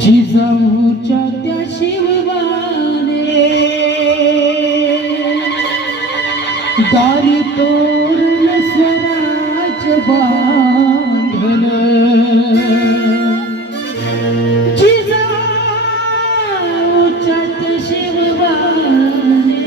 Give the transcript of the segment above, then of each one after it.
जिजाऊच्या त्या शिवबाने दारी तोरण स्वराज बांधलं. जिजाऊच्या त्या शिवबाने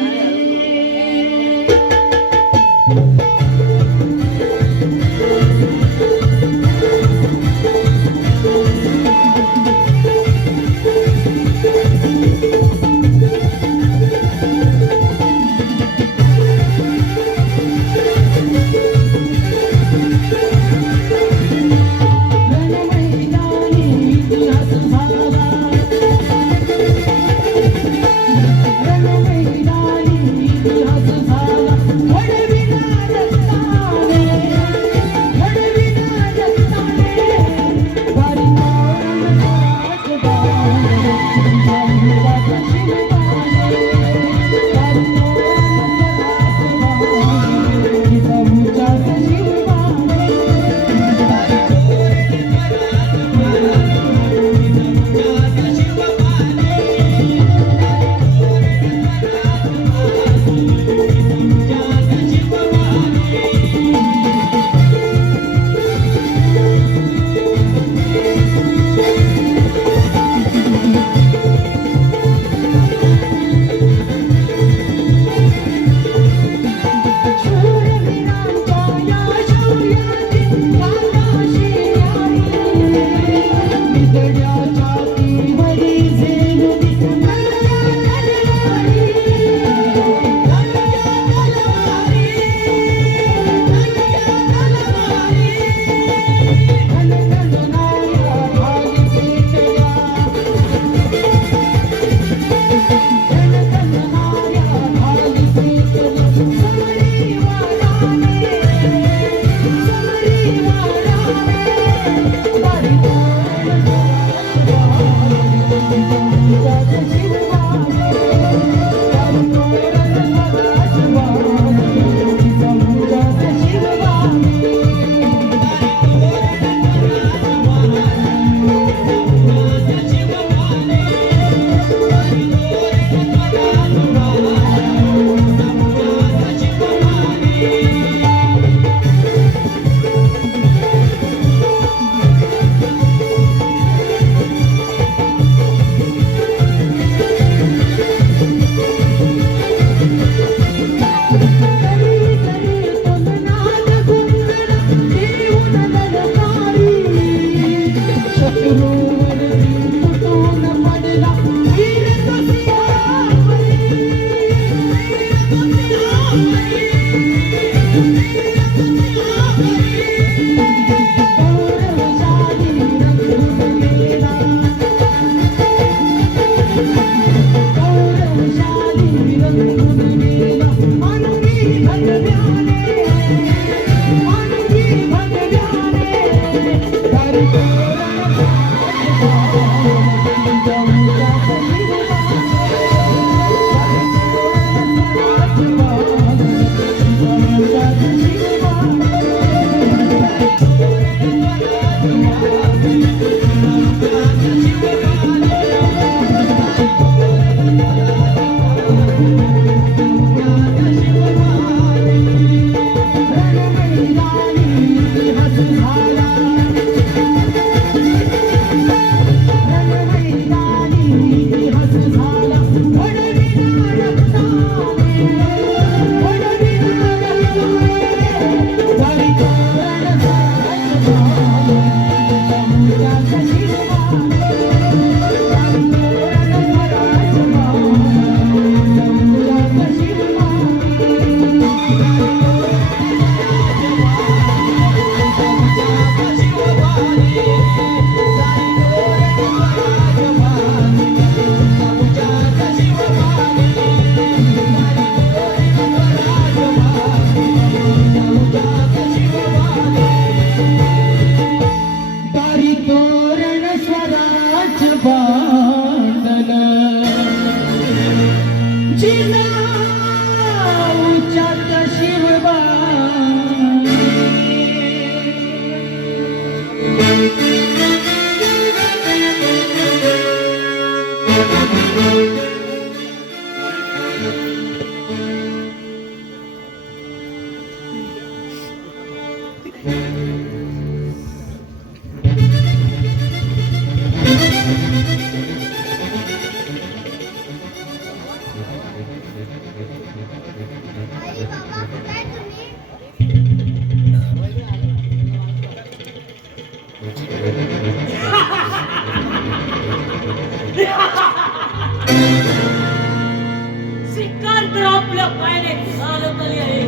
माझ्या पायाने चालत आली आहे.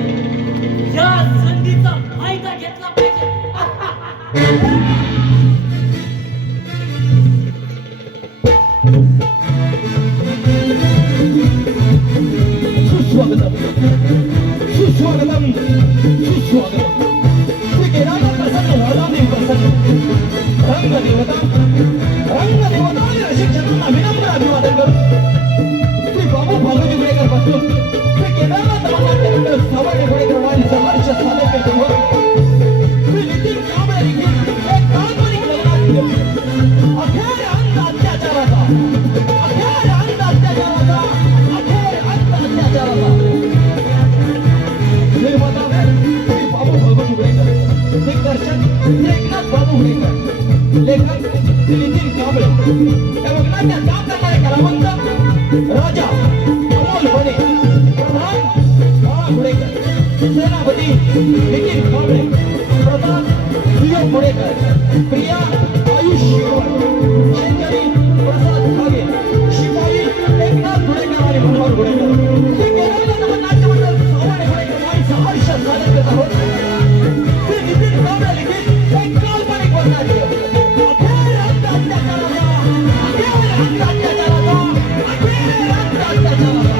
या संधीचा फायदा घेतला पाहिजे. सुस्वागतम सुस्वागतम सुस्वागतम. श्री केदारनाथ प्रसन्न वरदादेव प्रसन्न रंगदेवता आणि रसिकजनांना विनम्र अभिवादन करू. श्री बाबू भागवजी गुडेकर पासून श्री केदारनाथ महानाट्य सवर्ण गुडेकर वाली सहर्ष सादर करतो. श्री नितीन कांबळे लिखित एक काल्पनिक लग्नाट्य अखेर अंत अत्याचाराचा अखेर अंत अत्याचाराचा अखेर अंत अत्याचाराचा. निर्माता श्री बाबू भागवजी गुडेकर, दिग्दर्शन श्री एकनाथ बाबू गुडेकर, लेखक श्री नितीन कांबळे. या लग्नाट्यात काम करणारे कलावंत राजा अमोल बने, प्रधान बाळा गुडेकर, सेनापती नितीन कांबळे, प्रधान सुयोग गुडेकर, प्रिया आयुष शिरोड, शेतकरी प्रसाद खागे, शिपाई एकनाथ गुडेकर आणि मनोहर गुडेकर. श्री केदारनाथ नाट्यमंडळ सवर्ण गुडेकर वाई सहर्ष सादर करत आहोत. श्री नितीन कांबळे लिखित एक काल्पनिक वरनाट्य अखेर अंत अत्याचाराचा अखेर अंत अत्याचाराचा अखेर अंत अत्याचाराचा.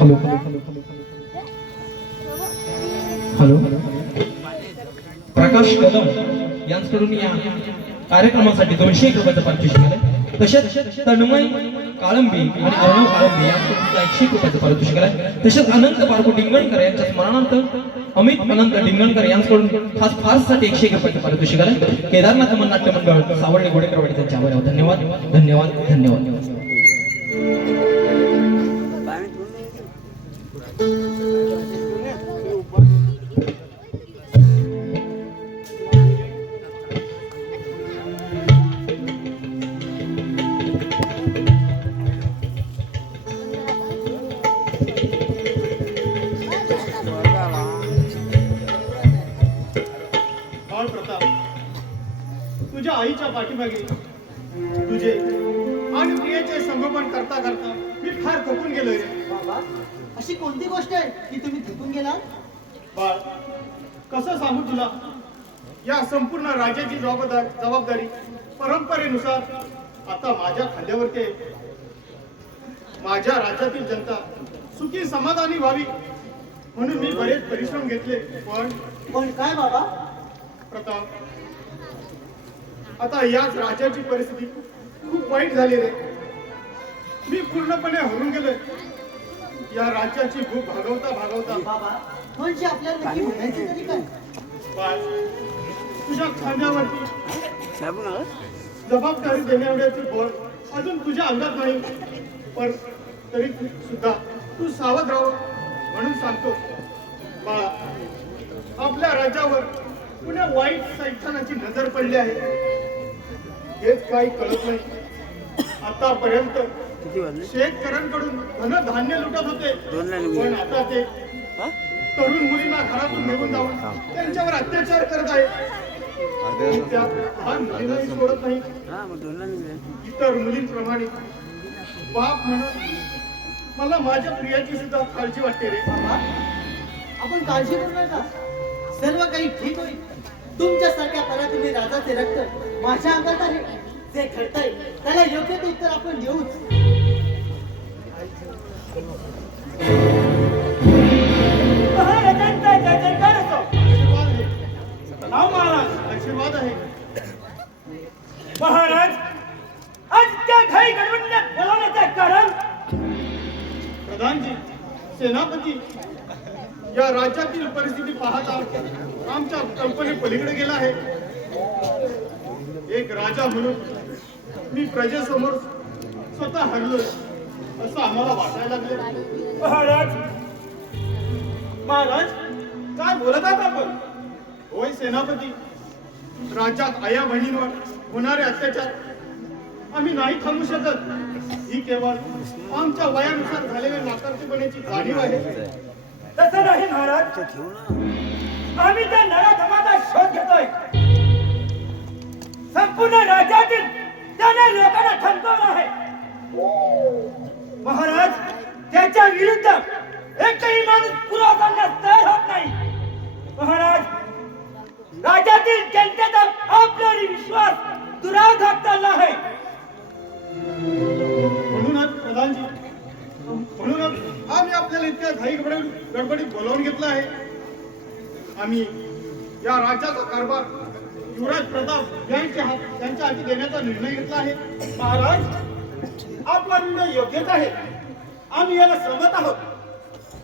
हॅलो हॅलो प्रकाश कदम यांच्याकडून या कार्यक्रमासाठी 201 रुपयाचं पारितोषिक आलंय. तसेच तन्मय काळंबी आणि अर्णव काळंबी यांच्याकडून 101 रुपयाचं पारितोषिक आलंय. तसेच अनंत बारको डिंगणकर यांच्या स्मरणार्थ अमित अनंत डिंगणकर यांच्याकडून खास फारसाठी 101 रुपयाचं पारितोषिक आलंय. केदारनाथ नाट्य मंडळ सावर्डे गुडेकरवाडी त्यांच्या आभारी आहोत. धन्यवाद धन्यवाद धन्यवाद. बाळ प्रताप, तुझ्या आईच्या पाठीमागे तुझे आणि प्रियेचे संगोपन करता करता मी फार थकून गेलोय रे. बाबा, अशी कोणती गोष्ट आहे की तुम्ही थकून गेला? बाळ, कसं सांगू तुला, या संपूर्ण राज्याची जबाबदारी परंपरेनुसार आता माझ्या खांद्यावरती आहे. माझ्या राज्यातील जनता सुखी समाधानी व्हावी म्हणून मी बरेच परिश्रम घेतले. पण काय बाबा? प्रताप, आता याच राज्याची परिस्थिती खूप वाईट झाली रे. मी पूर्णपणे हरून गेलोय. या राज्याची भूक भागवता भागवता बाबा, म्हणजे आपल्याला नक्की म्हणायचं तरी काय? बाळ, तुझ्या खांद्यावरती जबाबदारी देण्याएवढ्याची बळ अजून तुझ्या अंगात नाही. पण तरी सुद्धा तू सावध राहावं म्हणून सांगतो. बाळा, आपल्या राज्यावर पुण्या वाईट सैतानाची नजर पडली आहे. हेच काही कळत नाही. आतापर्यंत शेतकऱ्यांकडून धन धान्य लुटत होते, पण आता ते तरुण मुलींना घरातून निघून जाऊन त्यांच्यावर अत्याचार करत आहे. त्यात लहान मुलींनाही सोडत नाही. इतर मुलींप्रमाणे बाप म्हणून मला माझ्या प्रियाची सुद्धा काळजी वाटते रे. बाबा, आपण काळजी करू नका, सर्व काही ठीक होईल. तुमच्यासारख्या पराक्रमी राजाचे रक्त माझ्या अंगात आहे. जे घडतंय त्याला योग्य ते उत्तर आपण देऊच. महाराजांचा जय जयकार असो. आशीर्वाद आहे. महाराज, आज त्या घाई गडबडीत बोलवण्याचं कारण? प्रधानजी, सेनापती, या राज्यातील परिस्थिती पाहता आमच्या कल्पने पलीकडे गेला आहे. एक राजा म्हणून मी प्रजेसमोर स्वतः हरलोय असं आम्हाला वाटायला लागले. महाराज, महाराज, काय बोलत आहात आपण? होय सेनापती, राज्यात आया बहिणींवर होणारे अत्याचार आम्ही नाही थांबू शकत. ही केवळ आमच्या वयानुसार झालेल्या नाकारतेपणाची जाणीव आहे. तसं नाही महाराज, आम्ही त्या नराधमाचा शोध घेतोय. संपूर्ण राज्यातील त्याने लोकांना थंकवलं आहे. महाराज, त्याच्या विरुद्ध एकही माणूस पुरावा करण्यास तयार होत नाही. महाराज, राज्यातील जनतेचा आपल्यावर विश्वास दुराघात चालला आहे. म्हणूनच प्रधानजी, म्हणूनच आम्ही आपल्याला इतक्या घाई गडबडीत बोलावून घेतलं आहे. आम्ही या राज्याचा कारभार युवराज प्रताप यांच्या हाती देण्याचा निर्णय घेतला आहे. महाराज, आपला निर्णय योग्यच आहे. आम्ही याला सहमत आहोत.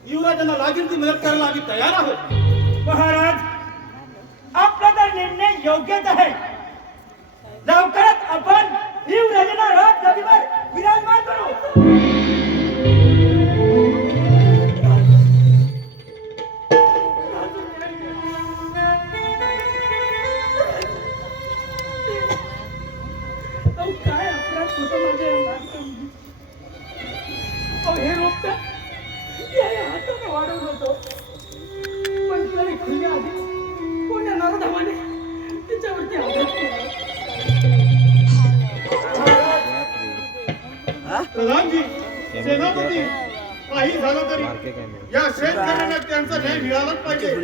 युवराजांना लागेल ती मदत करायला आम्ही तयार आहोत. महाराज, आपला तर निर्णय योग्यच आहे. लवकरच आपण युवराजांना राजगादीवर विराजमान करू. अहो, काय अपराध होतो माझ्या अंगात? अहो, हे रोपटं या हाताने वाढवलं होतं, पण तरी खुल्या आधीच कोण्या नराधमाने तिच्यावरती आघात केला. प्रधानजी, सेनापती, काही झालं तरी या शेतकऱ्यांना त्यांचा न्याय मिळालाच पाहिजे.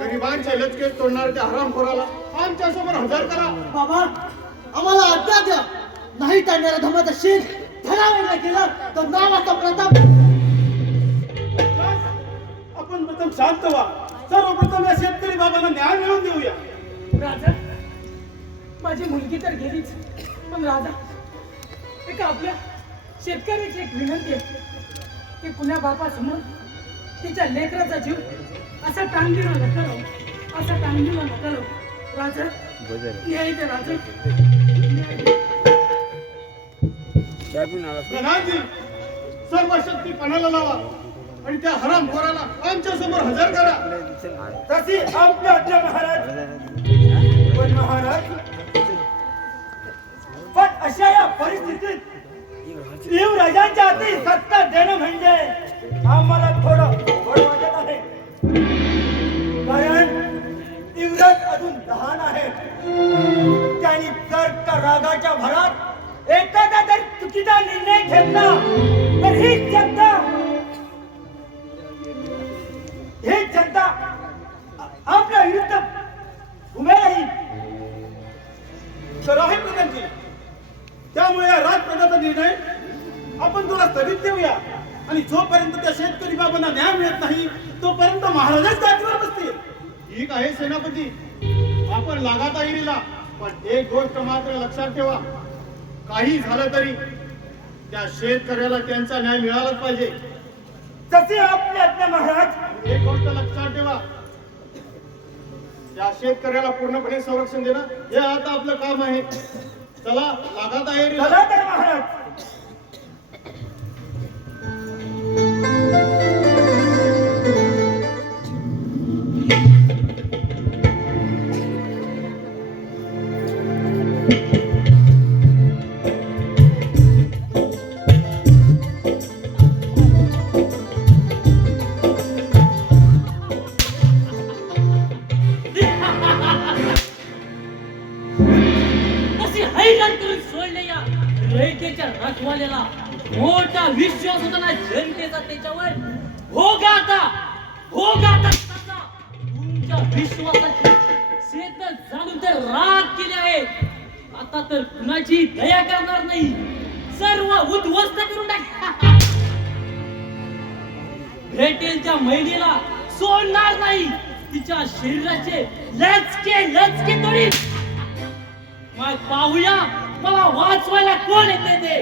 गरिबांचे लचके तोडणाऱ्या त्या हरामखोराला आमच्या समोर हजर करा. बाबा, आम्हाला आज्ञा द्या. नाही त्या नराधमाचा शेत धडावला गेला तर नावाचा प्रताप. आपण प्रथम शांत व्हा. सर्वप्रथम या शेतकरी बाबांना न्याय मिळवून देऊया. राजा, माझी मुलगी तर गेलीच, पण राजा, एक आपल्या शेतकऱ्याची एक विनंती आहे की कुण्या बापासमोर तिच्या लेकराचा जीव असा टांगलेला नका राहू, असा टांगलेला नका राहू. राजा, न्याय दे राजा. प्रधानजी, सर्व शक्ती पणाला लावा आणि त्या हरामखोराला आमच्या समोर हजर करा. तशी आपल्या आज्ञा महाराज. पण महाराज, पण अशा या परिस्थितीत युवराजांच्या हाती सत्ता देणं म्हणजे आम्हाला थोडं अवघड वाटत आहे. कारण युवराज अजून लहान आहे. त्यांनी जर का रागाच्या भरात एखादा जर चुकीचा निर्णय घेतला तर ही जनता आपल्या विरुद्ध उभे राहील. तर आहे प्रधानजी, त्यामुळे या राजप्रजाचा निर्णय आपण थोडा स्थगित देऊया. आणि जोपर्यंत त्या शेतकरी बाबांना न्याय मिळत नाही तोपर्यंत महाराजच गादीवर बसतील. ठीक आहे सेनापती, आपण लागाताहिरीला, पण एक गोष्ट मात्र लक्षात ठेवा, काही झालं तरी त्या शेतकऱ्याला त्यांचा न्याय मिळालाच पाहिजे. तसे आपले आज्ञा महाराज. एक गोष्ट लक्षात ठेवा, त्या शेतकऱ्याला पूर्णपणे संरक्षण देणं हे आता आपलं काम आहे. चला लागाताहिरीला. चला तर महाराज. अशी हैराण करून सोडले या रयतेच्या रखवाल्याला. मोठा विश्वास होता ना जनतेचा त्याच्यावर. हो गाता तुमच्या विश्वासाची शेत जाणून तर राग केले आहे. आता तर कुणाची दया करणार नाही, सर्व उद्ध्वस्त करून टाक. भेटेल त्या महिलेला सोडणार नाही. तिच्या शरीराचे लचके तोडील. मग पाहूया मला वाचवायला कोण येते ते.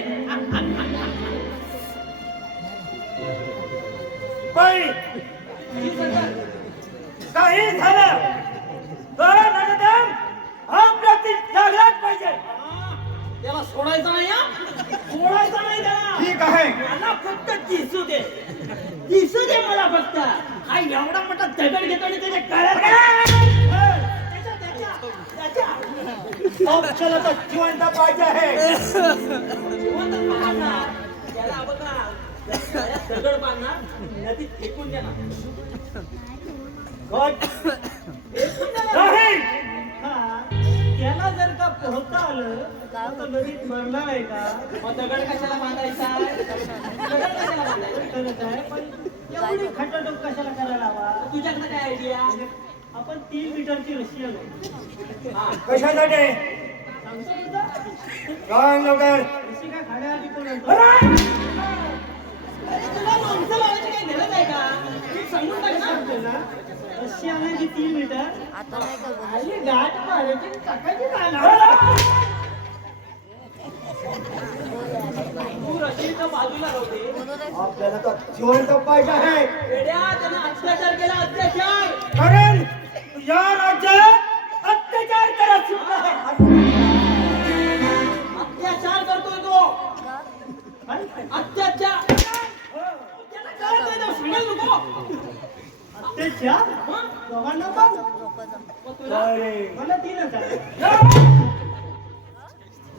बाई, काही झालं तर नरदम आपल्यातील जागलाच पाहिजे. त्याला सोडायचं नाही हा? सोडायचं नाही त्याला. ठीक आहे. मला फक्त दिसू दे, दिसू दे मला फक्त. हा एवढा मोठा दगड घेतो आणि त्याच्या गळ्यात आपल्याला तर जिवंत पाहिजे आहे. जिवंत पाहणार त्याला बघा दगड बांधणार नदीत फेकून देणार गट. फेकून देणार नाही. हा, त्याला जर का पोहता आलं तर नदीत मरणार आहे का? मग दगड कशाला बांधायचा दगड कशाला बांधायचा करत आहे पण एवढी खटाटोप कशाला करायला हवा? तुझ्याकडे काय आयडिया आपण 3 मीटरची रस्सी आलो. कशासाठी सांगतो तुझा सांग लवकर. रस्सी काय खाण्याआधी कोण आणतो? अरे तुला माणसं लावायची काही गरज आहे का मी सांगून टाक ना सांगतो ना, रस्सी आणायची 3 मीटर आणि गाठ मारायची टाकायची राहणार. तू रशीद बाजूला होते आपल्याला तर जिवंत पाहिजे आहे. वेड्या त्यानं अत्याचार केला अत्याचार कारण या राज्यात अत्याचार करत सुटला आहे. अत्याचार करतोय तो अत्याचार त्याला कळत नाही तर सांगाल नको त्याच्या दोघांना पण मग तुला अरे, मला 3च आहे.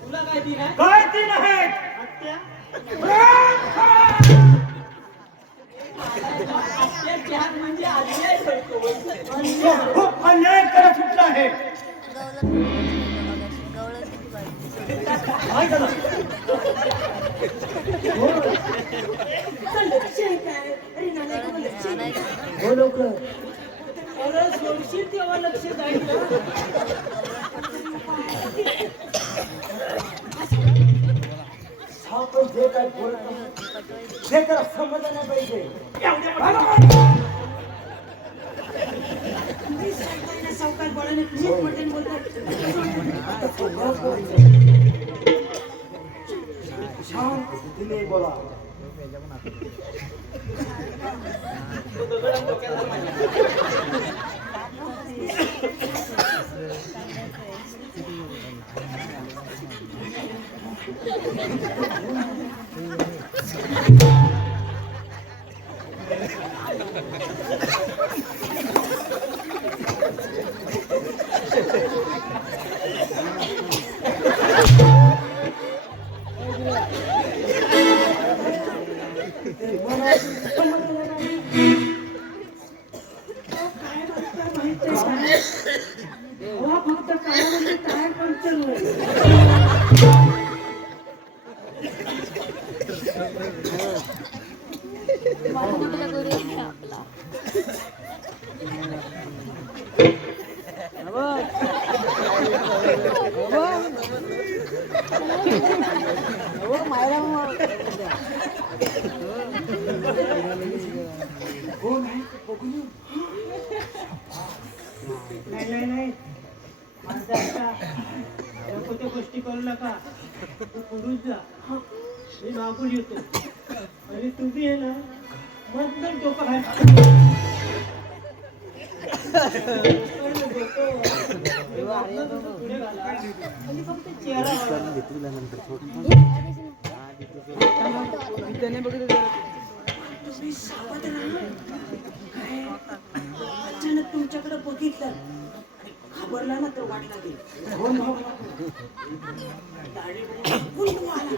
तुला काय ती नाही काय ती नाही. हत्या अत्याचार म्हणजे अन्याय करतोय खूप अन्याय करत सुटला आहे. काय झालं? हो लवकर. अरे सोडशील तेव्हा लक्ष जाईल ना. आपण जे काय बोलतो ते तर समजलं नाही पाहिजे. सावकारपणाने खूप पटकन बोलतात शांततेने बोला. फक्त काळामध्ये टायर पंक्चर होईल. नाही नाही माणसाचा नको त्या गोष्टी करू नका. तू पुढून जा, मी मागून येतो आणि तुम्ही आहे ना मधनं डोकं घाल. मधनं डोकं पुढे घाला आणि फक्त चेहरा वाढवा. तुम्ही सावध राहा. काय अचानक तुमच्याकडे बघितलं आणि घाबरला ना तर वाट लागेल. दाढी बघून पुन्हा आला.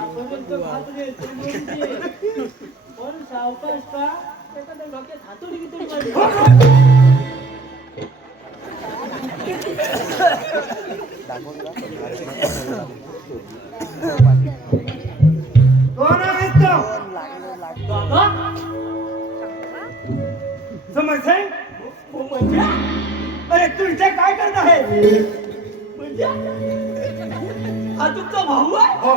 आपर्यंत घातले तुम्ही पण सावकाश का त्याच्या डोक्यात हातोडी किती पडली. कोण आहे तो? दादा समजतंय? अरे तू इथे काय करत आहे? म्हणजे हा तुमचा भाऊ आहे हो,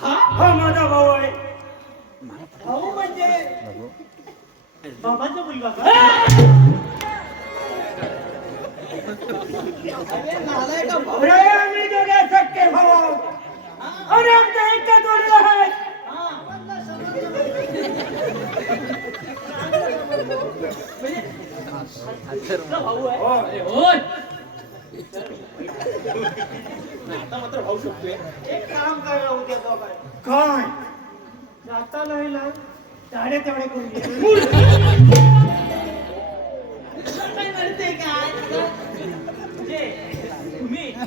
हा माझा भाऊ आहे. भाऊ म्हणजे बाबाचा मुलगा का? अरे नालाय का भाऊ. अरे आम्ही दोघे सक्के भाऊ आहोत. आणि आमच्या इतका जोडला आहे. तुमचा भाऊ आहे हो. अरे होय एक काम करा उद्या दोघांनी. काय? जाता नाही ना साडे तेवढे करून घे.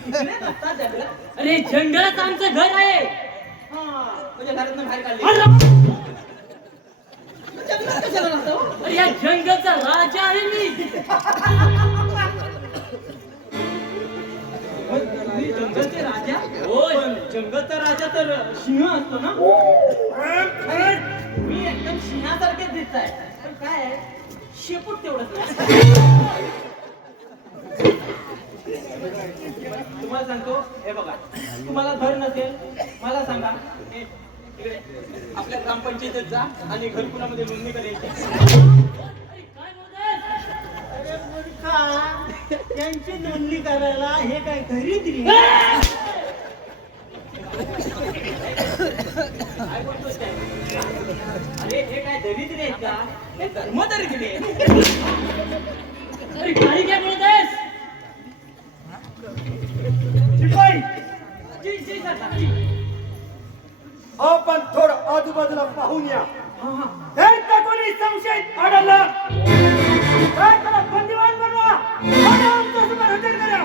इकडे नसता जंगलात. अरे जंगलात आमचं घर आहे. हा, म्हणजे घरातनं बाहेर काढले. अरे जंगलात कशाला राहतो? अरे या जंगलचा राजा आहे मी. तुम्ही जंगलचे राजा? होय. पण जंगलचा राजा तर सिंह असतो ना? मी एकदम सिंहासारखे दिसताय. पण काय आहे? शेपूट तेवढंच नाही. तुम्हाला सांगतो, हे बघा, तुम्हाला घर नसेल मला सांगा. हे, इकडे आपल्या ग्रामपंचायतीत जा आणि घरकुलामध्ये नोंदणी करायची. अरे काय बोलतोय? अरे मूर्खा, त्यांची नोंदणी करायला हे काय दरिद्री? काय बोलतोस काय? अरे हे काय दरिद्री आहेत का? हे धर्मदरिद्री आहेत. अरे काही काय बोलतोयस? शिपाई जी, जी, सरकार. आपण थोडं आजूबाजूला पाहून या. हा, हा. त्यांचा कोणी संशयित आढळला तर त्याला बंदिवान बनवा आणि आमच्यासमोर हजर करा.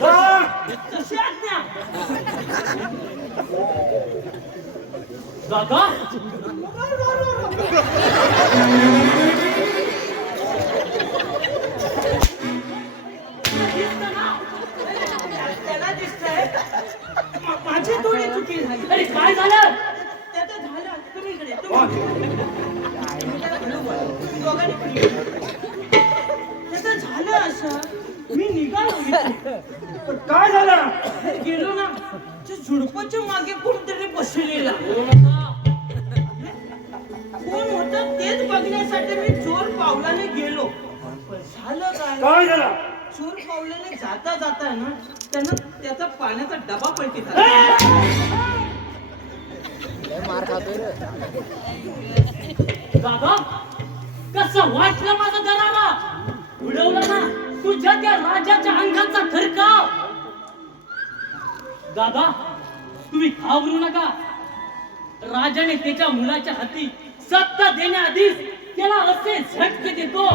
हा. जशी आज्ञा. दादा त्याला दिसतंय माझी थोडी चुकी झाली. अरे काय झालं? त्याचं झालं. तुम्ही इकडे दोघांनी पण इकडे. त्याचं झालं असं, मी निघालो इथे. पण काय झालं? गेलो ना, त्या झुडपाच्या मागे कोणतरी बसलेला. कोण होतं तेच बघण्यासाठी मी चोर पावलाने गेलो. पण झालं काय? काय झालं? चोर पावलाने जाता जाता आहे ना, त्यानं त्याचा पाण्याचा डबा पलटी झाला. दादा कसं वाटलं माझा दरारा? उडवला ना तुझ्या त्या राजाच्या अंगाचा थरकाव. दादा तुम्ही घाबरू नका. राजाने त्याच्या मुलाच्या हाती सत्ता देण्याआधीच त्याला असे झटके देतो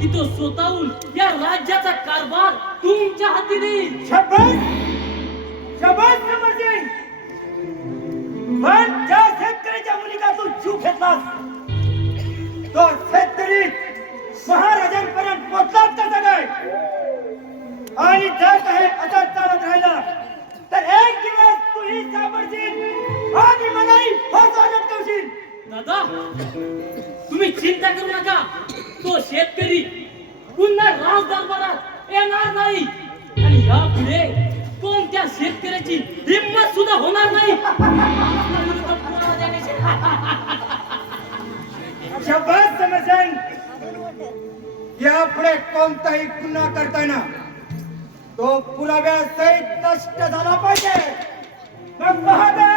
की तो स्वतःहून या राज्याचा कारभार तुमच्या हाती देईल. शाबास शाबास समरसिंग. पण ज्या शेतकऱ्याच्या मुलीचा तू जीव घेतलास तो शेतकरी महाराजांपर्यंत पोहोचलाच कसा काय? आणि जर काही आता चालत राहिला तर एक दिवस तू ही सापडशील आणि मलाही फसवण्यात ठेवशील. दादा तुम्ही चिंता करू नका. तो शेतकरी पुन्हा राज दरबारात येणार नाही आणि यापुढे कोणत्या शेतकऱ्याची हिंमत सुद्धा होणार नाही. शाबास समरसिंग. यापुढे कोणताही गुन्हा करताना तो पुराव्यासहित नष्ट झाला पाहिजे. मग पाहता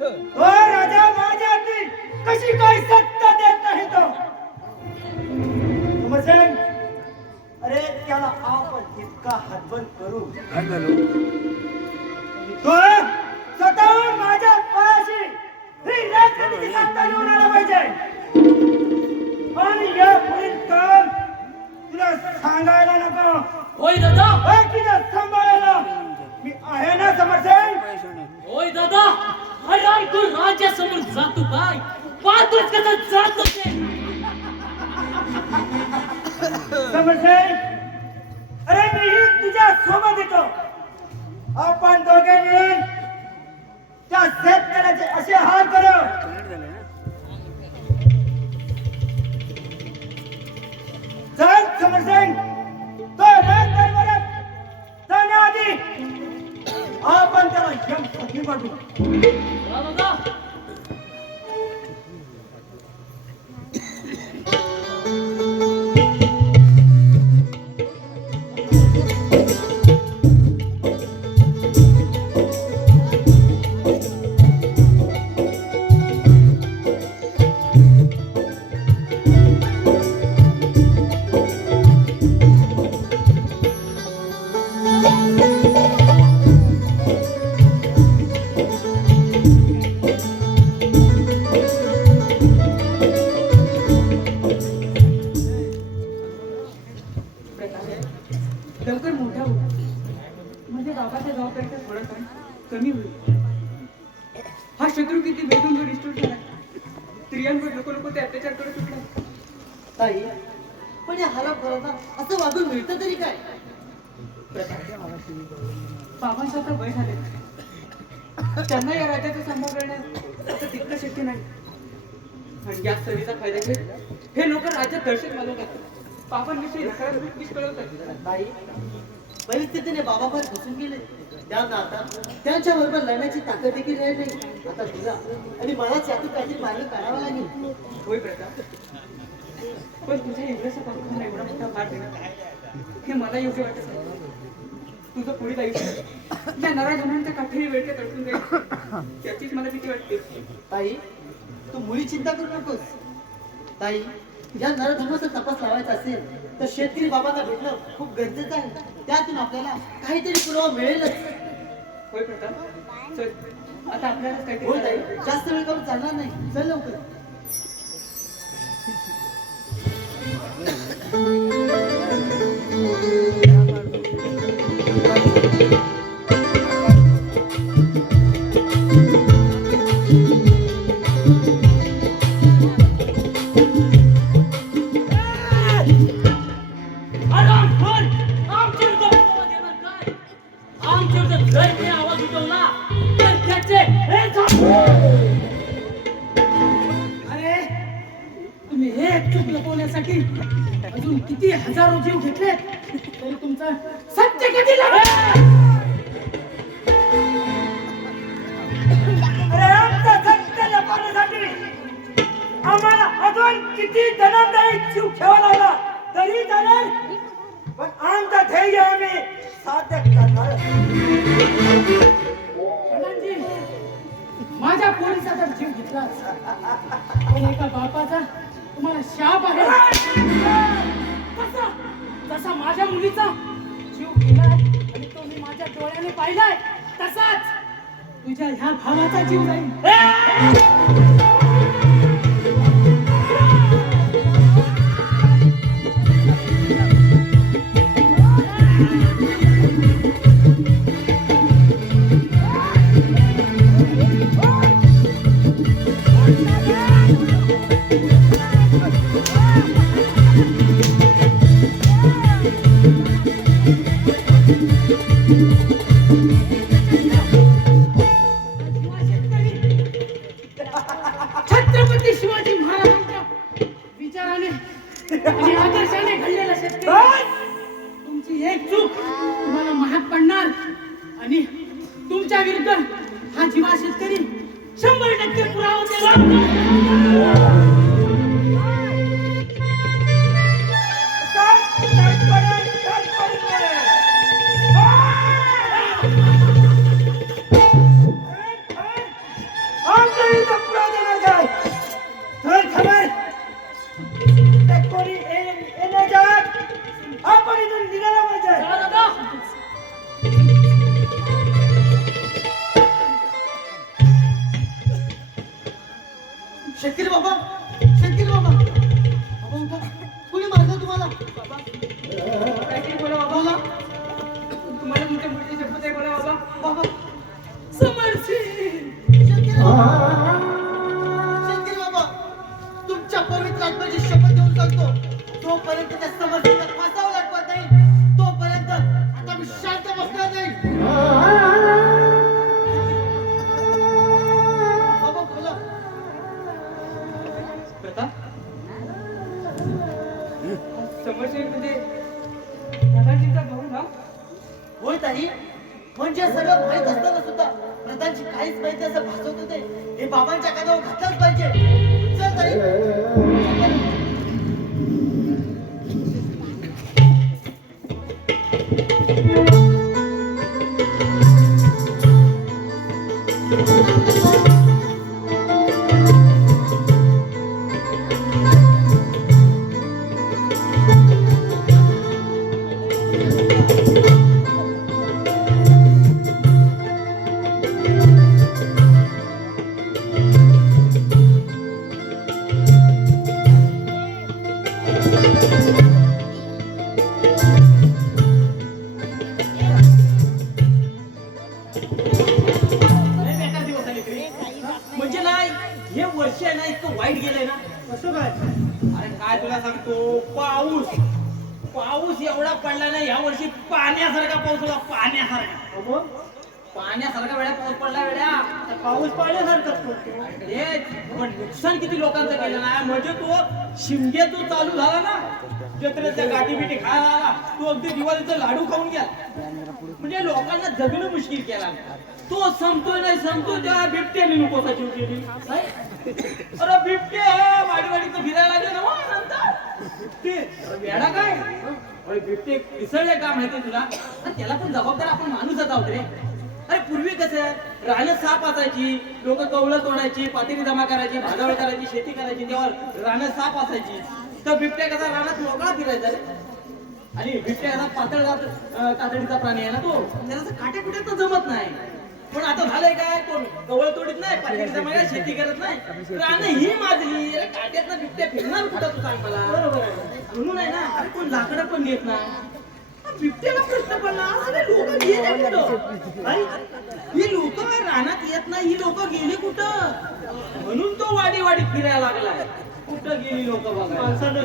तो राजा माझ्या हाती कशी काय सत्ता देत नाही तो. समरसिंग, अरे त्याला आपण इतका हातभर करू तो स्वतःहून माझ्या पायाशी ही राजनीतीची सत्ता घेऊन आला पाहिजे. आणि या पुढील काम तुला सांगायला नको. होय दादा. बाकीचं सांभाळायला मी आहे ना समरसिंग. होय दादा. अरे तू राजासमोर जातो काय? पाहतोच कसं जातो ते. समरसिंग, अरे मीही तुझ्या सोबत येतो. आपण दोघे मिळून त्या शेतकऱ्याचे असे हाल करू. चल समरसिंग, तो राज दरबारात जाण्याआधी आपण त्याला यम पाठवू. दादा कमी होईल. हा शत्रू किती भेटून जो डिस्टोर झाला, स्त्रियांवर लोक ते अत्याचार करत सुटला. ताई पण या हलप करता असं वागून मिळतं तरी काय? बाबांचं आता वय झाले, त्यांना या राज्याचा सांभाळ करण्यात आता तितकं शक्य नाही. आणि या संधीचा फायदा घेत हे लोक राज्यात दहशत घालवतात, बाबांविषयी नकारात्मक विष कळवतात. ताई परिस्थितीने बाबा पण फसून गेले. त्यांना आता त्यांच्या बरोबर लढण्याची ताकद देखील राहिली नाही. आता तुला आणि मलाच यातून काहीतरी मार्ग काढावा लागेल. होय प्रताप, पण तुझ्या इंग्रजा पाठवून एवढा मोठा भार देणं हे मला योग्य वाटत नाही. तुझं पुढील आयुष्य या नराधमांच्या काठीने वेळते तडकून जाईल याचीच मला भीती वाटते. ताई तू मुळी चिंता करू नकोस. ताई या नरधर्माचा तपास लावायचा असेल तर शेतकरी बाबांना भेटणं खूप गरजेचं आहे. त्यातून आपल्याला काहीतरी पुरावा मिळेलच. होय प्रताप, चल आता आपल्याला होय काहीतरी ताई, जास्त वेळ करून चालणार नाही. चल लवकर. आवाज उठवला तर त्याचे हे अरे तुम्ही हे चूक लपवण्यासाठी अजून किती हजारो जीव घेतले तरी तुमचं सत्य कधी लागेल? अरे आमचा सत्य लपवण्यासाठी आम्हाला अजून किती धनंदायी जीव ठेवा लागला तरी चालेल, पण आमचा ध्येय आम्ही साध्य करणार. प्रधानजी, माझ्या पोरीचा जर जीव घेतला पण एका बापाचा तुम्हाला शाप आहे. कसा जसा माझ्या मुलीचा जीव गेलाय आणि तो मी माझ्या डोळ्याने पाहिलाय तसाच तुझ्या ह्या भावाचा जीव जाईल. छत्रपती शिवाजी महाराजांच्या विचाराने आणि आदर्शाने घडलेला शेतकरी तुमची एक चूक तुम्हाला महाग पडणार आणि तुमच्या विरुद्ध हा जीवा शेतकरी 100% पुरावा देणार. आपण इथून निघाला पाहिजे. दादा शेतकरी बाबा, शेतकरी बाबा, बाबा उठा. कुणी मारलं तुम्हाला? काहीतरी बोला बाबा, तुम्हाला तुमच्या मुलीची शपथ आहे. बोला बाबा. बाबा समर्सिंग. शेतकरी बाबा, शेतकरी बाबा, तुमच्या पवित्र आत्म्याची शपथ देऊन सांगतो, जोपर्यंत त्या समस्येला फासावं लागत नाही तोपर्यंत आता मी शांत बसणार नाही. बाबा बोला. प्रताप, समर्सिंग म्हणजे प्रधानजींचा भाऊ ना? होय ताई, म्हणजे सगळं माहीत असताना सुद्धा प्रधानची काहीच माहिती असं भासवत होते. हे बाबांच्या कानावर घातलंच पाहिजे. चल ताई. अरे काय तुला सांगतो, पाऊस एवढा पडला नाही या वर्षी, पाण्यासारखा पाऊस होता, पाण्यासारखा. मग पाण्यासारखा वेळा पाऊस पडला वेळा. पाऊस पाण्यासारखाच पडतो. हे पण नुकसान किती लोकांचं केलं ना. म्हणजे तो शिमगे तो चालू झाला ना, जत्रेच्या गाठी बिठी खायला आला, तो अगदी दिवाळीचं लाडू खाऊन गेला. म्हणजे लोकांना जगणं मुश्किल केला. तो संपतोय नाही संपतोय तेव्हा बिबट्याने नको जीव केली. अरे बिबटे वाडीवाडीचं फिरायला लागले ना मग नंतर. बिबटे वेडा काय. अरे बिबटे पिसळले का माहितीये तुला. त्याला पण जबाबदार आपण माणूसच आहोत रे. अरे पूर्वी कसं रानं साफ असायची, लोक कवळं तोडायची, पातेरी जमा करायची, भाजावळ करायची, शेती करायची, तेव्हा रानं साफ असायची. तर बिबट्या कसा रानात मोकळा फिरायचा रे. आणि बिबट्या कसा पातळ कातडीचा प्राणी आहे ना तो, त्याला असं काट्या कुट्यात जमत नाही. पण आता झालंय काय, कोण कवळ तोडीत नाही, पातेरी जमा शेती करत नाही, रानं ही माजली. अरे काट्यात बिबट्या फिरणार कुठं तू सांग मला. बरोबर आहे म्हणून आहे ना. अरे कोण लाकडं पण नेत नाही. बिबट्याला प्रश्न पडला, अरे लोक गेले कुठं. ही लोक रानात येत नाही, ही लोक गेली कुठं. म्हणून तो वाडी फिरायला लागलाय. कुठं गेली लोक बघा. माणसाला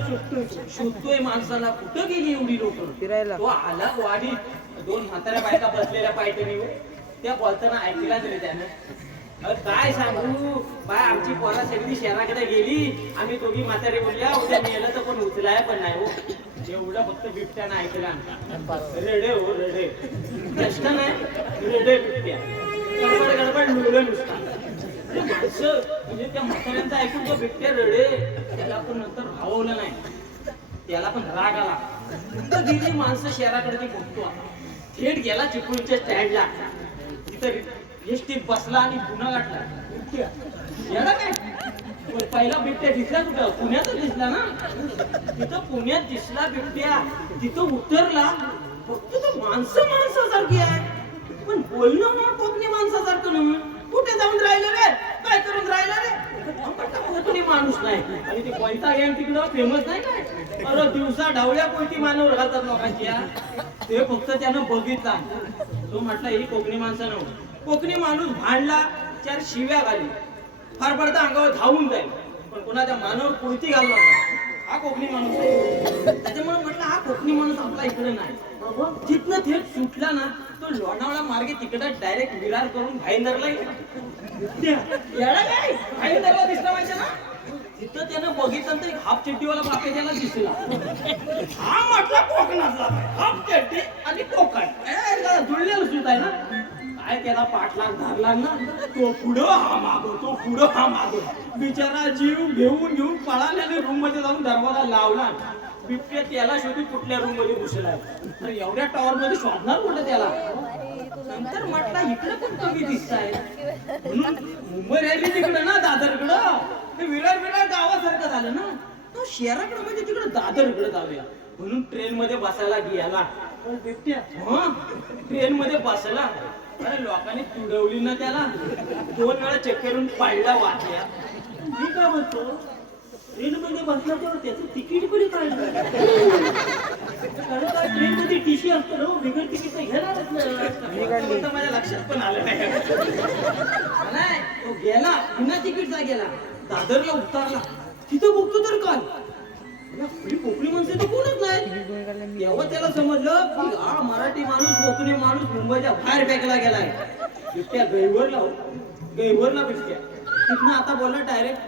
शोधतोय माणसाला, कुठं गेली एवढी लोक फिरायला. तो आला वाडीत, दोन म्हाताऱ्या बायका बसलेल्या पायटणीवर, त्या बोलताना ऐकला तरी त्यानं. काय सांगू बाय, आमची पोरा सगळी शहराकडे गेली, आम्ही दोघी म्हातारे बोलल्या, उद्या मेलं तर पण उचलाय पण नाही हो. एवढं फक्त बिबट्यानं ऐकलं आमचा. रेडे हो रेडे, चष्ट नाही रेडे बिबट्या. गडबड मिळलं नुसतं. माणसं म्हणजे त्या म्हाताऱ्यांचं ऐकून तो बिबट्या रडे. त्याला पण नंतर भावलं नाही, त्याला पण राग आला. कुठं गेली माणसं शहराकडे ती बघतो. थेट गेला चिपळूणच्या स्टँडला, तिथं एसटीत बसला आणि पुन्हा गाठला. बिबट्या याला काय. पहिला बिबट्या दिसला कुठं, पुण्यातच दिसला ना. तिथं पुण्यात दिसला बिबट्या, तिथं उतरला. फक्त तो माणसासारखी आहे, पण बोलणं ना कोकणी माणसासारखं नाही. कुठे जाऊन राहिलं रे, काय करून राहिलं रे. कोकणी माणूस नाही. आणि ते कोयता गँग तिकडं फेमस नाही काय. अरे दिवसा ढवळ्या कोयती मानवर घालतात लोकांची. ते फक्त त्यानं बघितला. तो म्हटला ही कोकणी माणसं नव्हती. कोकणी माणूस भांडला, चार शिव्या घाली, फार पडता अंगावर धावून जाईल, पण कोणाच्या मानावर कोयती घालणार नाही. हा कोकणी माणूस आहे. त्याच्यामुळे म्हटलं हा कोकणी माणूस आपला इकडे नाही. तिथनं थेट सुटला ना, तो लोणावळा मार्गे तिकडे डायरेक्ट विरार करून भाईंदरला येडा काय. भाईंदरला दिसला पाहिजे ना. तिथं त्यानं बघितलं तर एक हाफ चड्डीवाला बापे त्याला दिसला. हा म्हटला कोकणातला हाफ चड्डी आणि कोकण जुळलेलं सुद्धा आहे ना. काय त्याला पाठलाग धरला ना, तो पुढं हा मागो, तो पुढं हा मागो. बिचारा जीव घेऊन पळाल्याने रूम मध्ये जाऊन दरवाजा लावला. बिबट्या त्याला शोधून कुठल्या रूम मध्ये घुसलाय. तर एवढ्या टॉवर मध्ये शोधणार कुठं त्याला. नंतर म्हटलं इकडे पण कमी दिसताय, म्हणून मुंबई राहिली तिकडं ना दादरकडं. ते विरार गावासारखं झालं ना. तो शहराकडे म्हणजे तिकडे दादरकडे जाऊया म्हणून ट्रेन मध्ये बसायला गेला. बिबट्या ट्रेन मध्ये बसला. अरे लोकांनी तुडवली ना त्याला, 2 वेळा चेक करून पाडला वाटल्या. मी काय म्हणतो, ट्रेन मध्ये बसला तेव्हा त्याचं तिकीट कोणी काढलं. कारण काय ट्रेन मध्ये टीसी असतो ना, बिगर तिकीट घेणारच नाही. माझ्या लक्षात पण आलं नाही. तो गेला पुन्हा तिकीटचा गेला, दादरला उतरला. तिथं बघतो तर काय कोकणी माणसं तर कोणच नाही. तेव्हा त्याला समजलं की हा मराठी माणूस कोकणी माणूस मुंबईच्या बाहेर फेकला गेलाय. बिबट्या गैवरला बिबट्या. तिथनं आता बोलला डायरेक्ट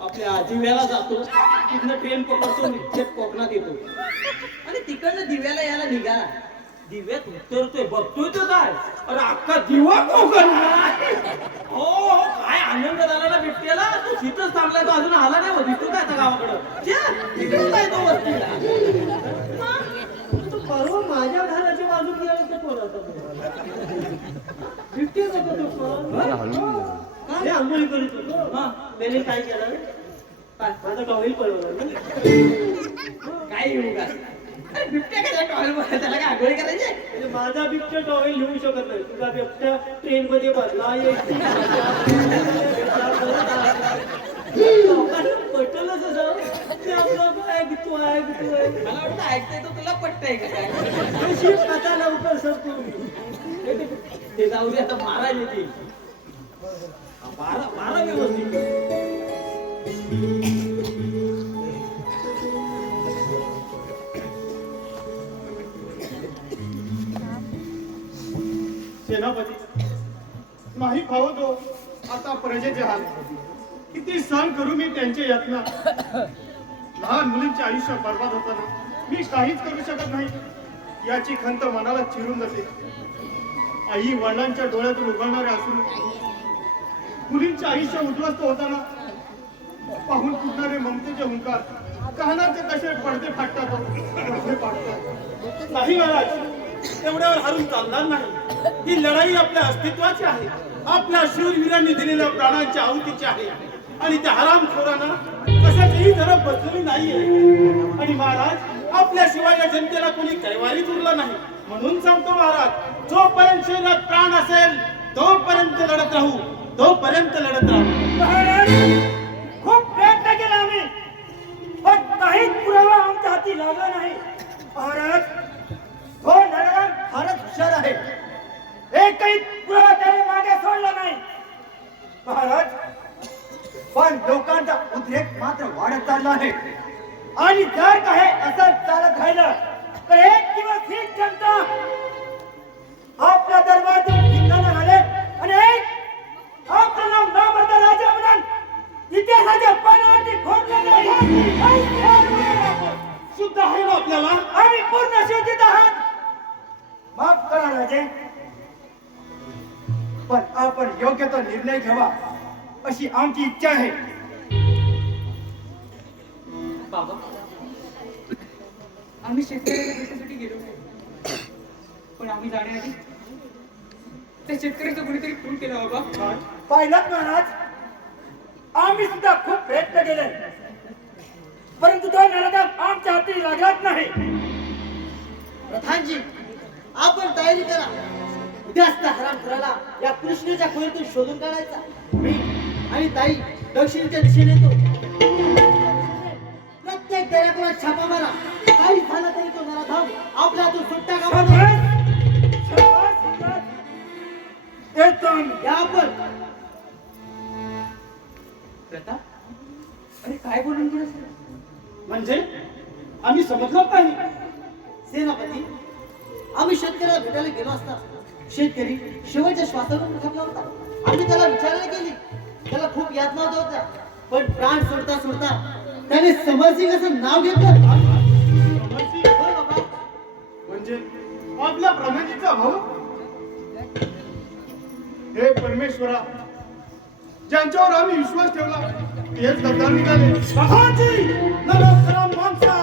आपल्या दिव्याला जातो. तिथनं ट्रेन पकडतो, थेट कोकणात येतो. आणि तिकडनं दिव्याला यायला निघाला. दिव्यात उतरतोय, बघतोय तो काय, अरे अख्खा दिवा कोकण. हो काय आनंद झाला ना बिबट्याला. तो तिथंच थांबलाय, तो अजून आला नाही. दिसतो काय आता गावाकडं तिकडे काय तो वरतीला. परवा माझ्या घराच्या बाजूला गेला तर कोणाचा बिबट्या नको आंघोळी करीत होतो. त्याने काय केलं, माझा टॉवेल पळवला. काय येऊ का बिबट्या काय टॉवेल मध्ये त्याला काय आंघोळी करायची. माझा बिबट्या टॉवेल लिहू शकत नाही. तुझा बिबट्या ट्रेन मध्ये बसला पटलच असं ते आपलं ऐकतो. मला वाटतं ऐकतोय तो तुला पटतंय का काय. आता लवकर सरतो. ते जाऊ दे, आता बारा येतील. बारा व्यवस्थित. सेनापती नाही भाऊ तो आता प्रजेचे हाल किती सहन करू मी त्यांचे यातना. लहान मुलींचे आयुष्य बर्बाद होताना मी काहीच करू शकत नाही याची खंत मनाला चिरून जाते. आई वडिलांच्या डोळ्यातून उगवणारे अश्रू, मुलींचे आयुष्य उद्ध्वस्त होताना पाहून फुटणारे ममतेचे हुंकार, कानाचे कसे पडदे फाटतात नाही महाराज, एवढ्यावर हारून चालणार नाही. ही लढाई आपल्या अस्तित्वाची आहे, आपल्या शूरवीरांनी दिलेल्या प्राणांच्या आहुतीची आहे आणि त्या हरामखोरांना कशाचीही झडप बसलेली नाहीये. आणि महाराज, आपल्याशिवाय या जनतेला कोणी कैवारीच उरला नाही. म्हणून सांगतो महाराज, जोपर्यंत शरीरात प्राण असेल तोपर्यंत लढत राहू, तोपर्यंत लढत राहू. महाराज, खूप प्रयत्न केला आम्ही, पण काहीच पुरावा आमच्या हाती लागला नाही. महाराज, तो नरकात फारच हुशार आहे. एकही पुरावा त्याने मागे सोडला नाही. महाराज, पण लोकांचा उद्रेक मात्र वाढत चालला आहे. आणि जर का हे असंच चालत राहिलं तर एक दिवस ही जनता आपल्या दरबारातून धिंगाणा घालेल आणि एक आपलं नाव नामर्दा राजा म्हणून इतिहासाच्या पानावरती खोदलं शुद्ध आहे ना आपल्याला? आम्ही पूर्ण शोधित आहात. माफ करा राजे, पण आपण योग्य तो निर्णय घ्यावा अशी आमची इच्छा आहे. बाबा, आम्ही शेतकऱ्याला भेटण्यासाठी गेलो होतो, पण आम्ही जाण्याआधी त्या शेतकऱ्याचा कुणीतरी फोन केला बाबा. पाहिलात महाराज, आम्ही सुद्धा खूप प्रयत्न केले, परंतु तो नरकात आमच्या हाती लागलाच नाही. प्रधानजी, आपण तयारी करा. उद्याच त्या हरामखोराला या कृष्णेच्या खोलीतून शोधून काढायचा. मी आणि ताई दक्षिणेच्या दिशेने येतो. प्रत्येक दर्यापुरात छापा मारा. काही झालं तरी तो नराधाम आपल्या हातून सुट्टा कामा नये. शाबास, शाबास. येतो आम्ही. या आपण. प्रताप, अरे काय बोलून तुला सर? म्हणजे आम्ही समजलं नाही. सेनापती, आम्ही शेतकऱ्याला भेटायला गेलो असता शेतकरी शेवटच्या श्वासावर थकला होता. आम्ही त्याला विचारायला गेली, त्याला खूप यातना होत होत्या, पण प्राण सोडता सोडता त्याने समरसिंग असं नाव घेतलं. होय बाबा. म्हणजे आपल्या प्रधानजीचा भाऊ. हे परमेश्वरा, ज्यांच्यावर आम्ही विश्वास ठेवला तेच गद्दार निघाले. प्रधानजी, नरकराम माणसा,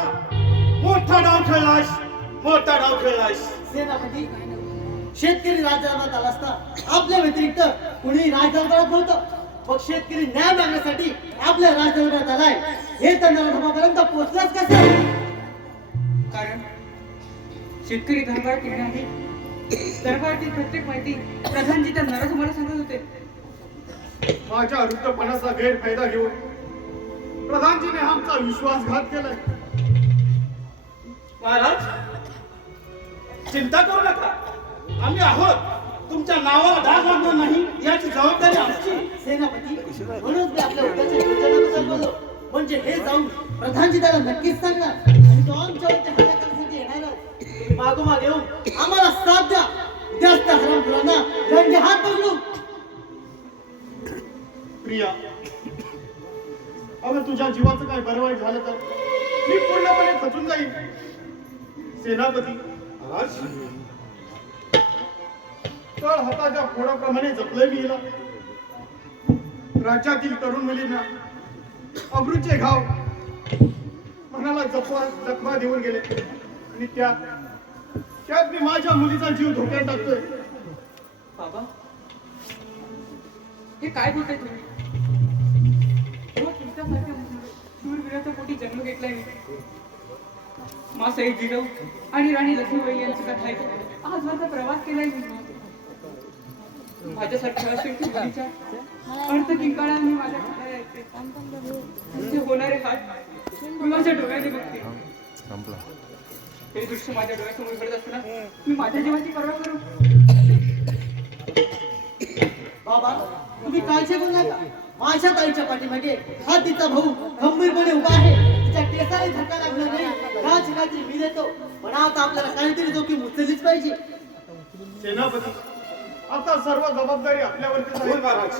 मोठा डाव खेळलास, मोठा डाव खेळलास. सेनापती, शेतकरी राजकारणात आला असता आपल्या व्यतिरिक्त कुणी राजकारणात नव्हतं. मग शेतकरी न्याय मागण्यासाठी आपल्या राजकारणात आलाय, हे तर नरधमापर्यंत पोहोचलाच कसं? कारण शेतकरी दरबारात येण्याआधी दरबारातील प्रत्येक माहिती प्रधानजी त्या नराज मला सांगत होते. माझ्या वृद्धपणाचा गैरफायदा घेऊन प्रधानजीने आमचा विश्वासघात केलाय. महाराज, चिंता करू नका, आम्ही आहोत. तुमच्या नावाला डाग लागणार नाही याची जबाबदारी आमची. सेनापती, म्हणून मी आपल्या उद्याच्या योजनेबद्दल बोललो. म्हणजे हे जाऊन प्रधानजी त्याला नक्कीच सांगणार आणि तो आमच्यावरती हल्ला करण्यासाठी येणार. तुम्ही मागोमाग येऊन आम्हाला साथ द्या. उद्याच त्या हरामखोरांना रंगे हात पकडू. प्रिया, अगं तुझ्या जीवाचं काय बरं वाईट झालं तर मी पूर्णपणे खचून जाईल. सेनापती, तळ हाताच्या फोडाप्रमाणे जपलंय मी हिला. राज्यातील तरुण मुलींना अब्रूचे घाव मनाला जखमा देऊन गेले आणि त्यात मी माझ्या मुलीचा जीव धोक्यात टाकतोय. बाबा, हे काय बोलताय तुम्ही? हो, तुमच्यासारख्या शूरवीराच्या पोटी जन्म घेतलाय मी. मासाई जिजाऊ आणि राणी लक्ष्मीबाई यांची कथा ऐकून आज माझा प्रवास केलाय मी. माझ्यासाठी अशक्य मुलीच्या अर्थ किंकाळा मी माझ्या हाताला ऐकते. तुमचे होणारे हात मी माझ्या डोळ्याने बघते. हे दृश्य माझ्या डोळ्यासमोर घडत असताना मी माझ्या जीवाची पर्वा करू. बाबा, तुम्ही काळजी करू नका. माझ्या ताईच्या पाठीमागे हा तिचा भाऊ गंभीरपणे उभा आहे. तिच्या केसाने धक्का लागला नाही याची खात्री मी देतो. पण आता आपल्याला काहीतरी जोखीम उचललीच पाहिजे. सेनापती, आता सर्व जबाबदारी आपल्यावरतीच बोल आहे. महाराज.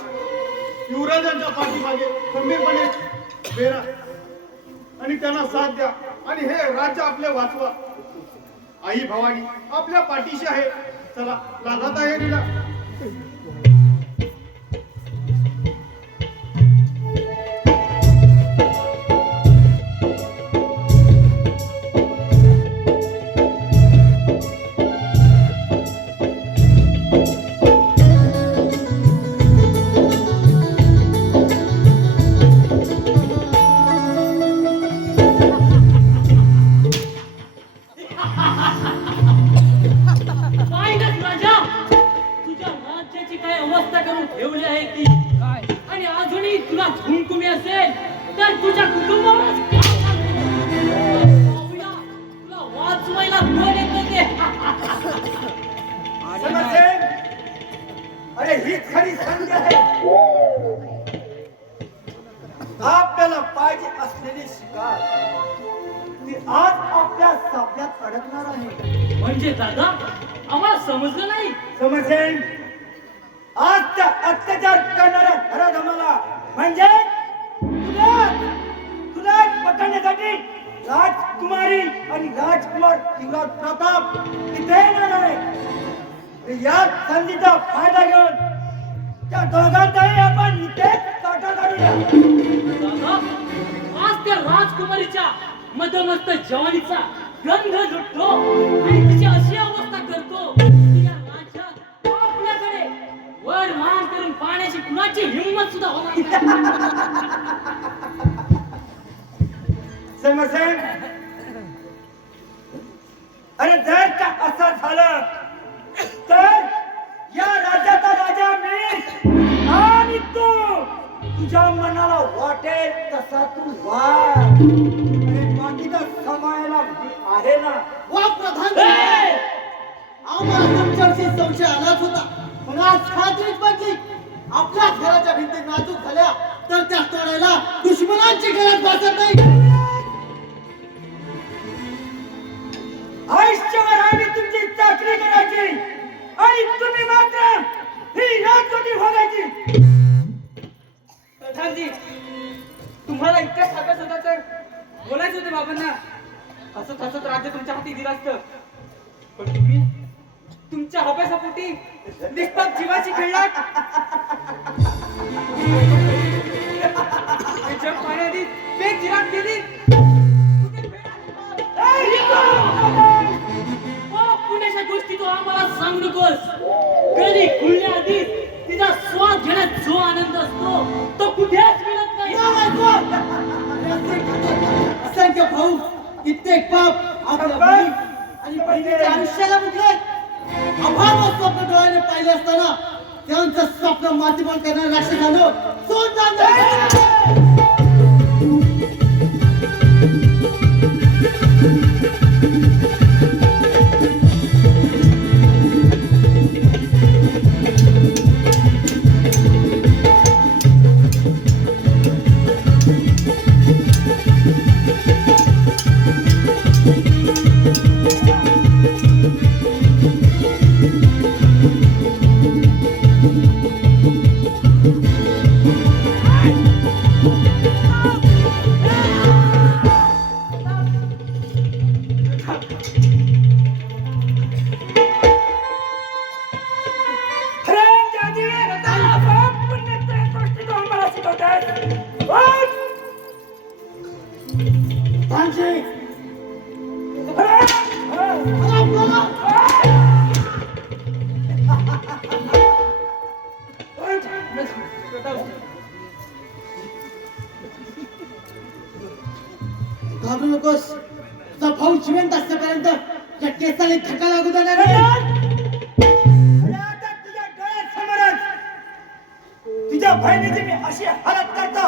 युवराजांच्या पाठीमागे खंबीरपणे बेरा आणि त्यांना साथ द्या आणि हे राज्य आपले वाचवा. आई भवानी आपल्या पाठीशी आहे. चला लागा तयारीला. पाहिलंच राजा, तुझ्या राज्याची काय अवस्था करून ठेवली आहे की आणि अजूनही तुला घुमघुमी असेल तर तुझ्या कुटुंबावरच पाहूया, तुला वाचवायला कोण येतं ते. समजसेन, अरे हीच खरी संधी आहे. आपल्याला पाहिजे असलेली शिकार ती आज आपल्या सापड्यात अडकणार आहे. म्हणजे दादा आम्हाला समजलं नाही. समजसेन, आज त्या अत्याचार करणाऱ्या धराधमाला म्हणजे तुला पकडण्यासाठी राजकुमारी आणि राजकुमार युवराज प्रताप इथे येणार आहे. या संधीचा फायदा घेऊन त्या दोघांचाही आपण इथेच काटा काढूया. दादा आज त्या राजकुमारीच्या मधमस्त जवानीचा गंध लुटतो आणि तिची अशी अवस्था करतो की या राज्यात आपल्याकडे वर मान करून पाहण्याची कुणाची हिंमत सुद्धा होणार नाही. समजसेन, अरे जर का असं झालं तर या राज्याचा राजा मी आणि तू तुझ्या मनाला वाटेल तसा तू वाढ आणि बाकीचा समायला मी आहे ना. वा प्रधान, आम्हाला तुमच्याविषयी संशय आलाच होता, पण आज खात्रीच पडली. आपल्याच घराच्या भिंती नाजूक झाल्या तर त्या तोडायला दुश्मनांची गरज भासत नाही. आयुष्यभर आम्ही तुमची चाकरी करायची आणि तुम्ही मात्र ही राजवटी भोगायची. प्रधानजी, तुम्हाला इतकं सांगत होता तर बोलायचं होतं बाबांना. हसत हसत राज्य तुमच्या हाती दिलं असतं, पण तुम्ही तुमच्या हव्यासापोटी निष्पाप जीवाची खेळलात. जग पाण्याआधी बेग जिराट केली. पुण्याच्या गोष्टी तू आम्हाला सांगू नकोस. कधी खुलण्याआधी तिचा स्वाद घेण्यात जो आनंद असतो तो कुठेच मिळत नाही. असंख्य भाऊ, कित्येक पाप आपल्या बहीण आणि बहिणीच्या आयुष्याला मुकले. अभाव स्वप्न डोळ्याने पाहिले असताना त्यांचं स्वप्न मातीमोल करणाऱ्या राक्षसानं सोड बांधलं. घाबरू नकोस. तुझा भाऊ जिवंत असतेपर्यंत या केसाने धक्का लागू देणार नाही. अरे आता तुझ्या डोळ्यासमोरच तुझ्या बहिणीची मी अशी हालत करतो.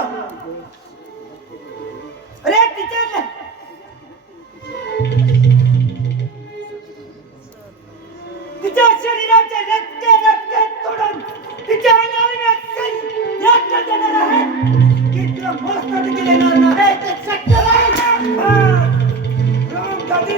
अरे तिच्या तिच्या शरीराचे रक्ते रक्ते तोडून तिच्या अंगाने रक्त देणार आहे की तुला मस्त देणार नाही. ते शक्य नाही. राम गादी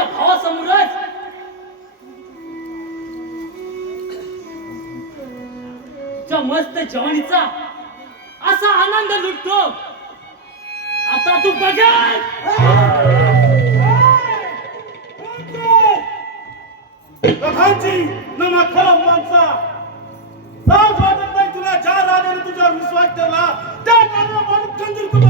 माझ्या भावासमोरच तुझ्या मस्त जवानीचा असा आनंद लुटतो. आता तू बघाल प्रधानजी नमा खरं माणसा लाज वाटत नाही तुला ज्या राजाने तुझ्यावर विश्वास ठेवला त्या राजाला माणूस कंजूर करू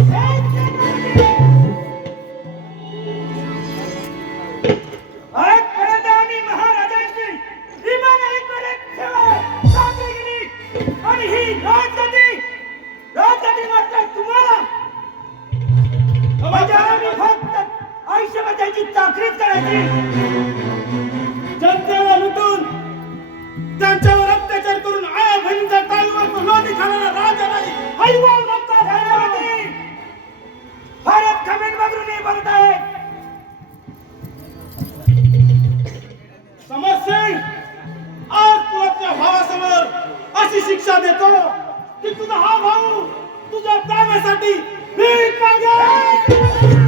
आजपर्यंत आम्ही महाराजांची इमानदारीपणे सेवा साजरी केली आणि ही राजगद्दी मात्र तुम्हाला म्हणजे आम्ही फक्त आयुष्यभर त्यांची चाकरीच करायची. जनतेला लुटून त्यांच्यावर अत्याचार करून आया बहिणीच्या ताळीवर लोणी खाणारा राजा नाही. हैवान मागता झाल्यावरती भारत कमेंट बघून बोलत आहे. समजसिंग आज तू आपल्या भावासमोर अशी शिक्षा देतो की तुझा हा भाऊ तुझ्या प्राण्यासाठी भीक मागेल.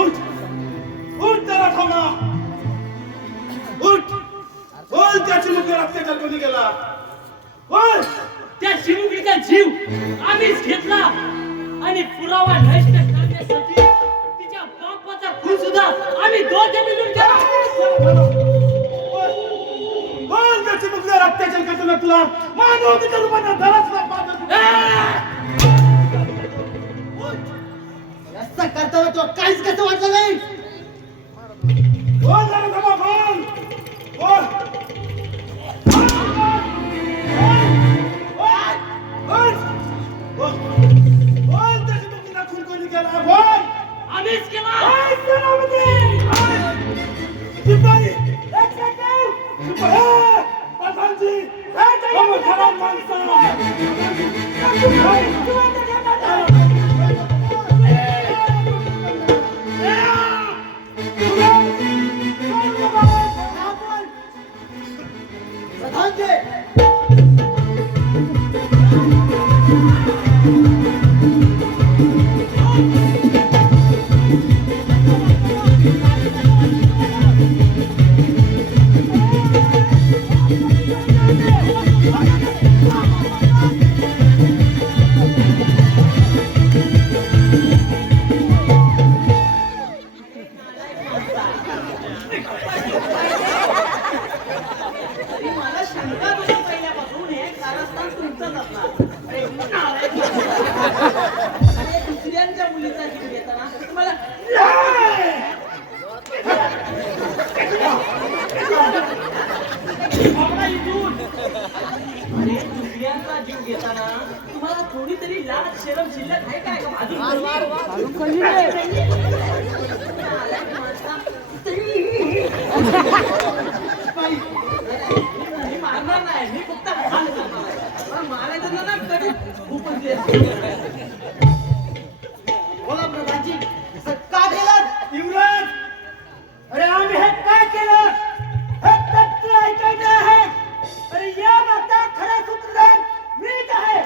उठ उठ जरा थांबा उठ बोल त्याची मुलीवर अत्याचार कोणी केला बोल. त्या चिमुकलीचा जीव आम्हीच घेतला आणि पुरावा नष्ट करण्यासाठी तिच्या बापाचा खून सुद्धा आम्ही दोघे मिळून केला. बोल त्याची मुलीवर अत्याचार करताना तुला मानवतेच्या रूपाने धरासला असं करताना तुला काहीच कसं वाटलं नाही. बोल जरा थांबा बोल बोल बोल त्याची मुलीला खून कोणी केला बोल. आम्हीच केला. शिपाई प्रधानजी खराब माणसं मला शंका तुझ्या पहिल्यापासून हे कारस्थान तुमचंच असणार. अरे, दुसऱ्यांच्या मुलीचा जीव घेताना तुम्हाला अरे दुसऱ्यांचा जीव घेताना तुम्हाला थोडी तरी लाज शरम शिल्लक आहे काय का? मी मारणार नाही, मी फक्त हाल करणार आहे. पण मारायचं ना कधी खूपच बोला प्रधानजी का केलं? युवराज, अरे आम्ही हे काय केलं हे तथ्य ऐकायचं आहे. अरे या मागचा खरा सूत्रधार मीच आहे.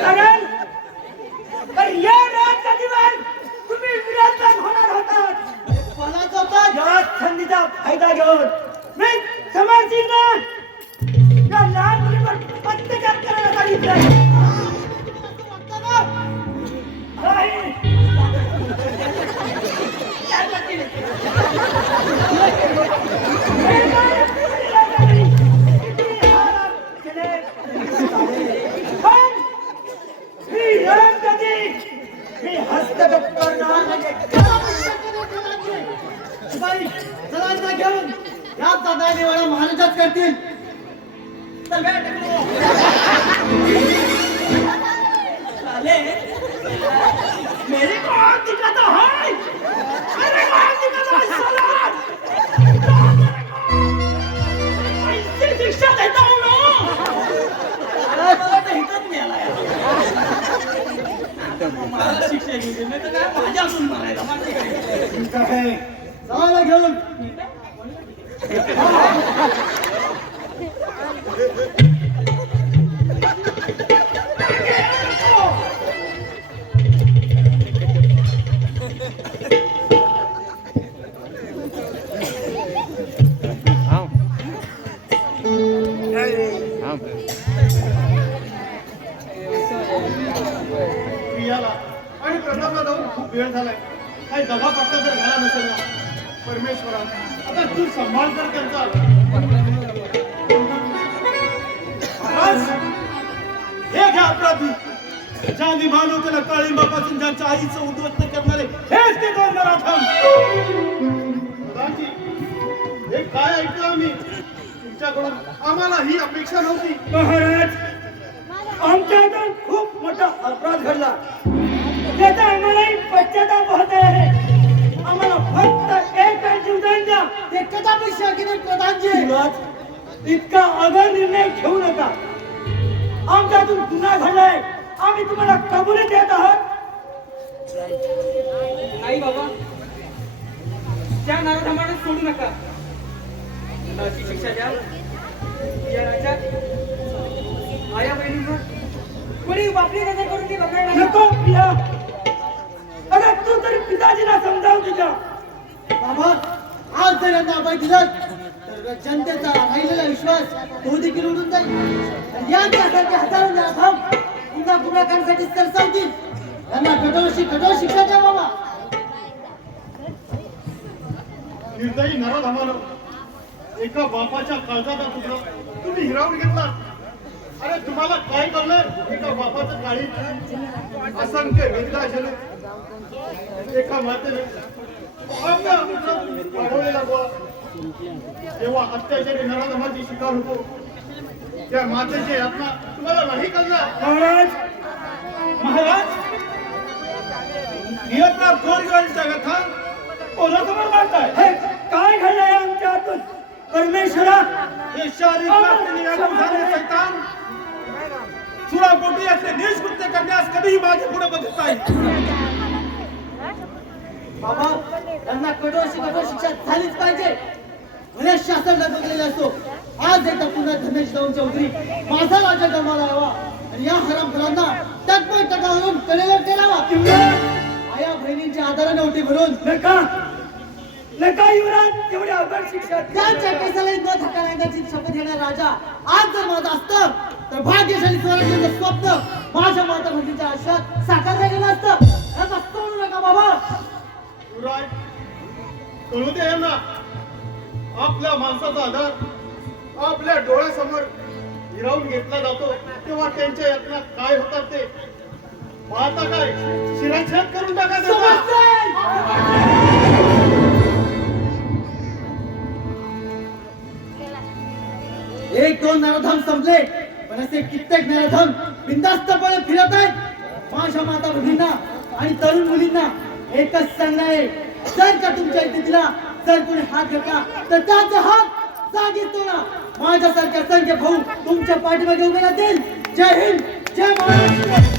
कारण तर या राजगद्दीवर तुम्ही विराजमान होणार होतात. कोणाचा होता? या संधीचा फायदा घेऊन मी समरसिंगला या लहान मुलीवर अत्याचार करायला सांगितलंय. नाही. पण ही राजगद्दी मी हस्तगत करणार नाही. शिपाई चला यांना घेऊन या जाता निवाडा महाराजाच करतील चल बे, टेकलो. साले मेरे को आग दिखाता है मेरे को आग दिखाता है साला इससे शिक्षा देता हूँ ना मला तर हितच नाही आला मला शिक्षा घेऊन नाही तर काय माझ्या असून मारायला माहिती काय ठीक आहे चला घेऊन प्रियाला आणि प्रतापला जाऊन खूप वेळ झालाय काही दगा पट्टा जर झाला नसेल ना परमेश्वरा आता तू सांभाळ कर त्यांचा महाराज, हे घ्या अपराधी ज्यांनी मानवतेला काळिंबापासून ज्यांच्या आईचं उद्ध्वस्त करणारे हेच ते दोन मराठा. प्रधानजी, हे काय ऐकलं आम्ही तुमच्याकडून आम्हाला ही अपेक्षा नव्हती. महाराज आमच्यातून खूप मोठा अपराध घडला त्याचा आम्हालाही पश्चाताप होत आहे आम्हाला फक्त एक जीवदान द्या ते कदापेक्षा की नाही प्रधानजी इतका अगळ निर्णय घेऊ नका आमच्यातून गुन्हा घडलाय आम्ही तुम्हाला कबुली देत आहोत आई बाबा त्या नराधमांना सोडू नका अशी शिक्षा द्या या राज्यात आया बहिणींना कोणी बापली नजर करून ती बघायला नको प्रिया अगं तू तरी पिताजीला समजावून तुझ्या बाबा आज जर यांना अभय दिलं तर जनतेचा राहिलेला विश्वास तो देखील उडून जाईल आणि यांच्यासारखे हजारो नराधम पुन्हा गुन्हा करण्यासाठी सरसावतील त्यांना कठोर शिक्षा द्या बाबा निर्दयी नराधमानं एका बापाच्या काळजाचा तुकडा तुम्ही हिरावून घेतला. अरे तुम्हाला काय कळणार एका बापाचं काळी असंख्य वेदना झाले एका मातेने आपल्या पुत्रात वाढवलेला बुवा जेव्हा अत्याचारी नराधमाची शिकार होतो त्या मातेची यातना तुम्हाला नाही कळणार. महाराज नियतनाथ गोरगरिबांच्या कथा कोणासमोर मांडताय? हे काय घडलंय आमच्या हातून परमेश्वरा हे शारीरिक निरागम झाले सैतान चुरापोटी असले निष्कृत्य करण्यास कधीही माझे पुढे बघत नाही. बाबा त्यांना कठोर शिक्षा झालीच पाहिजे भले शासन लागलेले असतो आज एकदा पुन्हा धनेश राऊत चौधरी माझा राजा गमाला यावा आणि या हरामखोरांना टकमक टकावरून कडेवर टेलावा आया बहिणींच्या आधाराने ओटी भरून नका युवराज एवढी अवघड शिक्षा त्यांच्या केसाला न धक्का लागण्याची शपथ घेणारा राजा आज जर माझा असतं तर भाग्यशाली स्वराज्याचं स्वप्न माझ्या माता भगिनीच्या आयुष्यात साकार झालेलं असतं याचा सोडू नका बाबा युवराज कळू दे यांना आपल्या माणसाचा आधार आपल्या डोळ्यासमोर हिरावून घेतला जातो तेव्हा त्यांच्या यातना काय होतात ते पाहता काय शिरच्छेद करून टाका एक दोन नराधम संपले पण असे कित्येक नराधम बिंदास्तपणे फिरत आहेत माझ्या माता भगिनींना आणि तरुण मुलींना एकच सांगणं आहे जर का तुमच्या इथे जर कोणी हात घेतला तर त्याचा हात जागीच तोडा माझ्यासारख्या संख्य भाऊ तुमच्या पाठीमागे उभे राहतील. जय हिंद जय महाराष्ट्र.